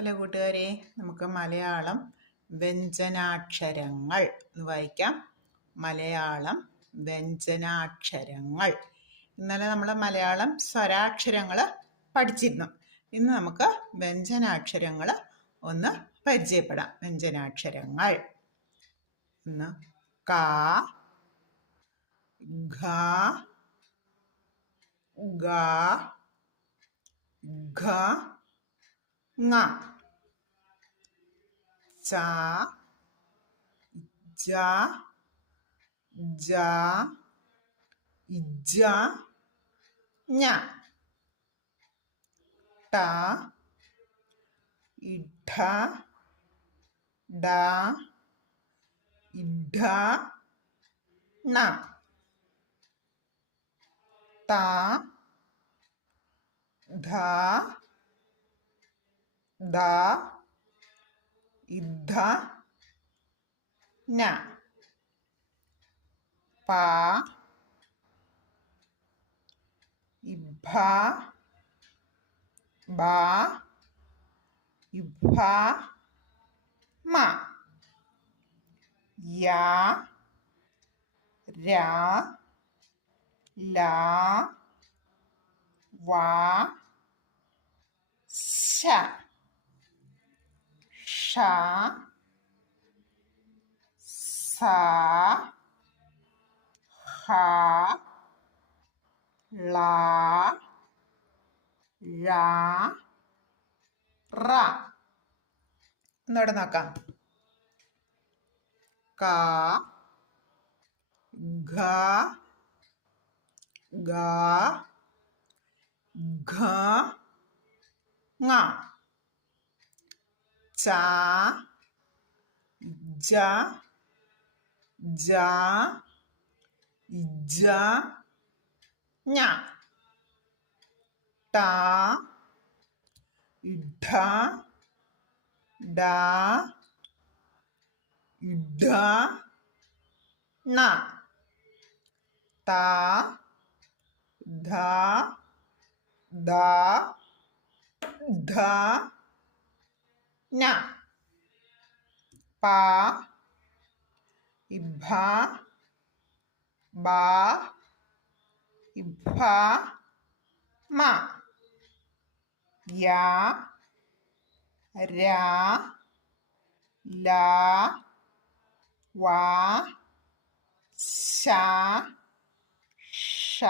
Hello കൂട്ടുകാരെ? നമുക്ക് മലയാളം വ്യഞ്ജനാക്ഷരങ്ങൾ എന്ന് വായിക്കാം. മലയാളം വ്യഞ്ജനാക്ഷരങ്ങൾ. ഇന്നലെ നമ്മൾ മലയാളം സ്വരാക്ഷരങ്ങൾ പഠിച്ചിരുന്നു. ഇന്ന് നമുക്ക് വ്യഞ്ജനാക്ഷരങ്ങൾ ഒന്ന് പരിചയപ്പെടാം. വ്യഞ്ജനാക്ഷരങ്ങൾ. ഒന്ന് കാ ഘ ഗ ഘ ങ. ച ജ ജ ഇജ ഞ. ട ഇഠ ഡ ഇഢ ണ. ത ധ ദ ഇദ്ധ ന പ ഇഭ ബ ഇഭ മ യ ര ല വ ശ ഷ സ ഹ ള ഴ റ. ഒന്നുകൂടെ നോക്കാം. ക ഘ ഗ ഘ ങ. ച ജ ജ ഇജ ഞ. ട ഇഡ ഡ ഇഡ ണ. ത ധ ദ ധ ന. പ. ഇഭ. ബ. ഇഭ. മ. യ. ര. ല. വ. ശ. ഷ.